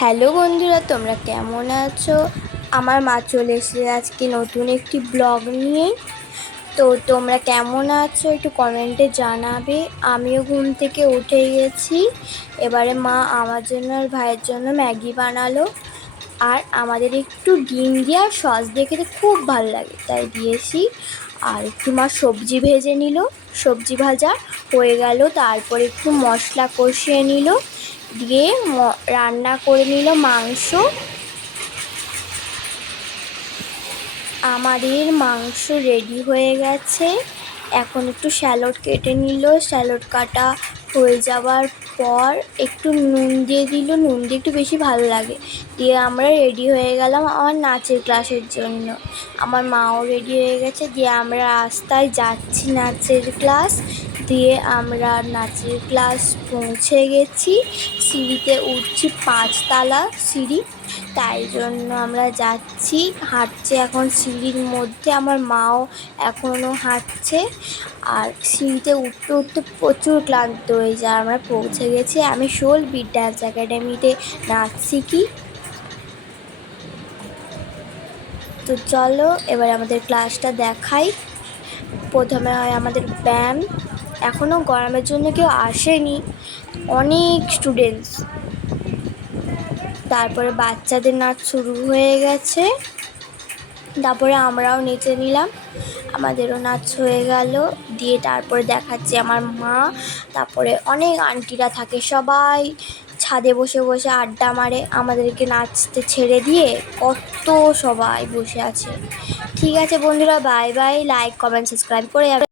Hello বন্ধুরা, তোমরা কেমন আছো? আমার মা চলে এসেছে আজকে নতুন একটি ব্লগ নিয়ে। তো তোমরা কেমন আছো একটু কমেন্টে জানাবে। আমিও ঘুম থেকে উঠে গেছি। এবারে মা আমার জন্য আর ভাইয়ের জন্য ম্যাগি বানালো, আর আমাদের একটু ডিম দিয়ে আর সস দিয়ে খেতে খুব ভালো লাগে, তাই দিয়েছি। আর একটু মা সবজি ভেজে নিল, সবজি ভাজা হয়ে গেল। তারপর একটু মশলা কষিয়ে নিল, দিয়ে রান্না করে নিল মাংস। আমাদের মাংস রেডি হয়ে গেছে। এখন একটু স্যালাড কেটে নিল, স্যালাড কাটা হয়ে যাওয়ার পর একটু নুন দিয়ে দিল, নুন দিয়ে একটু বেশি ভালো লাগে। দিয়ে আমরা রেডি হয়ে গেলাম আমার নাচের ক্লাসের জন্য। আমার মাও রেডি হয়ে গেছে, দিয়ে আমরা রাস্তায় যাচ্ছি নাচের ক্লাস। দিয়ে আমরা নাচের ক্লাস পৌঁছে গেছি। সিঁড়িতে উঠছি, 5তলা সিঁড়ি, তাই জন্য আমরা যাচ্ছি, হাঁটছি এখন সিঁড়ির মধ্যে। আমার মাও এখনও হাঁটছে। আর সিঁড়িতে উঠতে উঠতে প্রচুর ক্লান্ত হয়ে যায়। আমরা পৌঁছে গেছি। আমি শোলবিট ডান্স একাডেমিতে নাচ শিখি। তো চলো এবার আমাদের ক্লাসটা দেখাই। প্রথমে হয় আমাদের ব্যায়াম। এখনও গরমের জন্য কেউ আসেনি, অনেক স্টুডেন্টস। তারপরে বাচ্চাদের নাচ শুরু হয়ে গেছে, তারপরে আমরাও নেচে নিলাম, আমাদেরও নাচ হয়ে গেল। দিয়ে তারপরে দেখাচ্ছি আমার মা, তারপরে অনেক আন্টিরা থাকে, সবাই ছাদে বসে বসে আড্ডা মারে, আমাদেরকে নাচতে ছেড়ে দিয়ে কত সবাই বসে আছে। ঠিক আছে বন্ধুরা, bye bye. Like comment subscribe করে যাবে।